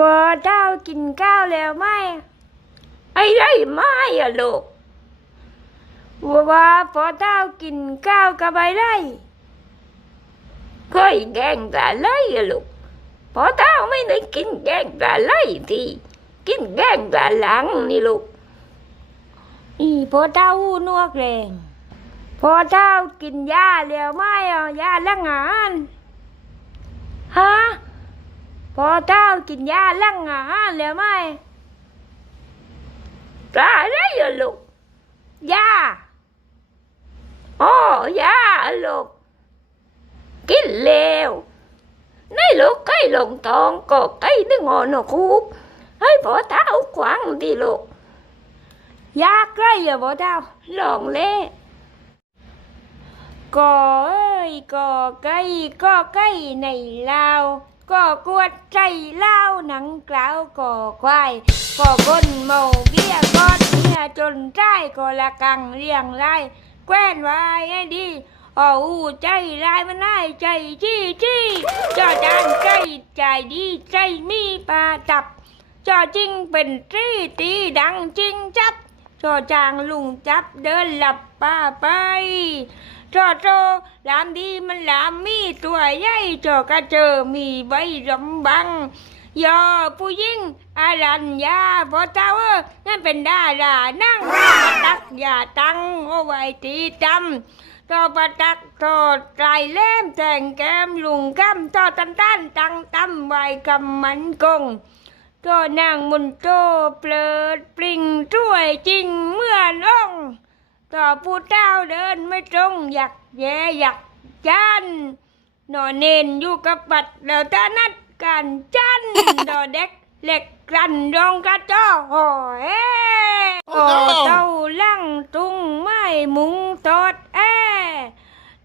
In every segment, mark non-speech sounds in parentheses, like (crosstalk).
ว่าเจ้ากินข้าวแล้วไหมไอ้ไรไม่อะลูกว่าพอเจ้ากินข้าวกับอะไรก็ไอ้แกงปลาไหลอะลูกพอเจ้าไม่ได้กินแกงปลาไหลทีกินแกงปลาหลังนี่ลูกอีพอเจ้าหูนวกแรงพอเจ้ากินยาแล้วไหมอะยาละงานฮะ พอเจ้ากินยาลังอาหารแล้วไหมปลาอะไรอลูกยาอ๋อยาลูกกินแล้วในลูกไก่ลงทองก็ไก่นึงอ่อนคูบให้พอเท้าขวางดีลูกยาใกล้อะพอเท้าลองเล่ก็เอ้ยก็ไก่ก็ไก่ในลาว ก็กวดใจเล่าหนังกล่าวก็ควายก็คนเมาเบี้ยกอดเมียจนใจก็ละกังเรียงไรแกว้นไว้ให้ดีอาอู้ใจลายมันได้ใจจี้จี้จอจานใจใจดีใจมีปลาจับจอจริงเป็นตรีตีดังจริงจับ จอจางลุงจับเดินหลับป้าไปจอโจลามดีมันลามมีตัวใหญ่จอกระเจอมีใบรำบังยอผู้หญิงอารัญญาพอเจ้าเออนั่นเป็นดารานั่งตักอย่าตังเอาไว้ตีจำจอประตักทอดใจเล่มแต่งแก้มลุงกำจอตันตันตังตำไว้กำมันกง ก็นางมุนโตเปลิดปริงช่วยจริงเมื่อน้องต่อผู้เจ้าเดินไม่ตรงอยากแย่อยากจันนอนเนนอยู่กับปัดแล้วตานัดกันจันดอเด็กเหล็กกลั่นรองกระจอหอยโอ้เต้าลั่งตุงไม่มุงตอดแอ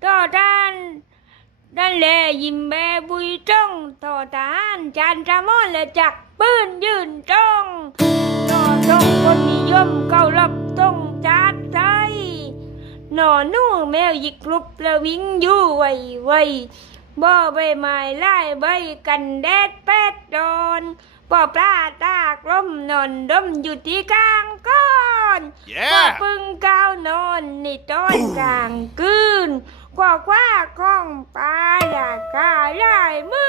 ต่อด้านดันแลยิ้มแบบุยจ้องต่อทหารจานจามอนและจัก ปืนยืนจ้องต่อต้องคนนิยมเก้ารับต้องจัดใจหนอนู่แมวหยิกลุบแล้ววิ่งอยู่ไวไวบ่ใบไม้ไล่ใบกันแดดแปดดอนป่อปลาตากลมนอนดมอยู่ที่กลางก้อนป่อ Yeah! ปึงก้าวนอนในต้นกลางคืนกว่าว่าข้องปลาอยากกาได้มื่นพอ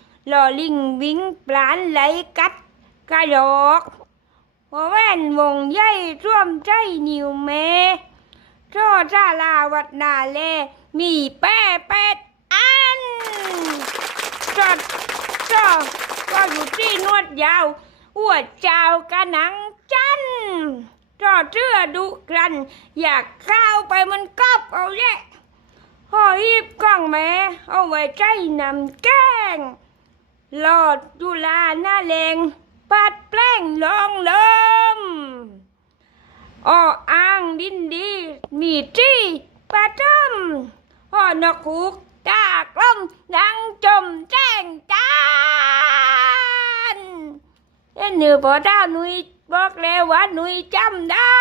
หมอมาคึกกักละตกปลักต่อตายอยักษ์มีจักตาต้อลิงวิ่งปลานไหลกัดกระดอกหัวแว่นวงใยร่วมใจนิวเมรอจาลาวัดนาเล มีแป้เป็ดอันจอดจอก็อยู่ที่นวดยาวอวดเจ้ากระหนังจันจอเชื่อดุกรัน อยากเข้าวไปมันกอบเอาแยะหอหีบกล่องแม่เอาไว้ใจนำแกง หลอดดูลาหน้าเลงปัดแปลงลองเลิมอ้ออ้างดินดี มีจี้ปะจำอ้อนกคูกตากลมนังจมแจ้งจานเอ็นเหนือพอดาหนุยบอกแล้วว่าหนุยจำได้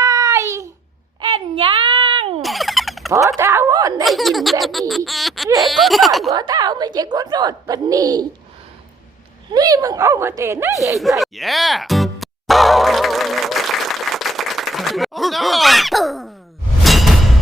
เอ็นยังพอเท้าอ่อนได้ยินแบบนี้เรียกก็นอนพอเท้าไม่ใช่ก็นอนปันนี้ song over there. Now you ain't right. Yeah. (laughs) oh, no. (laughs)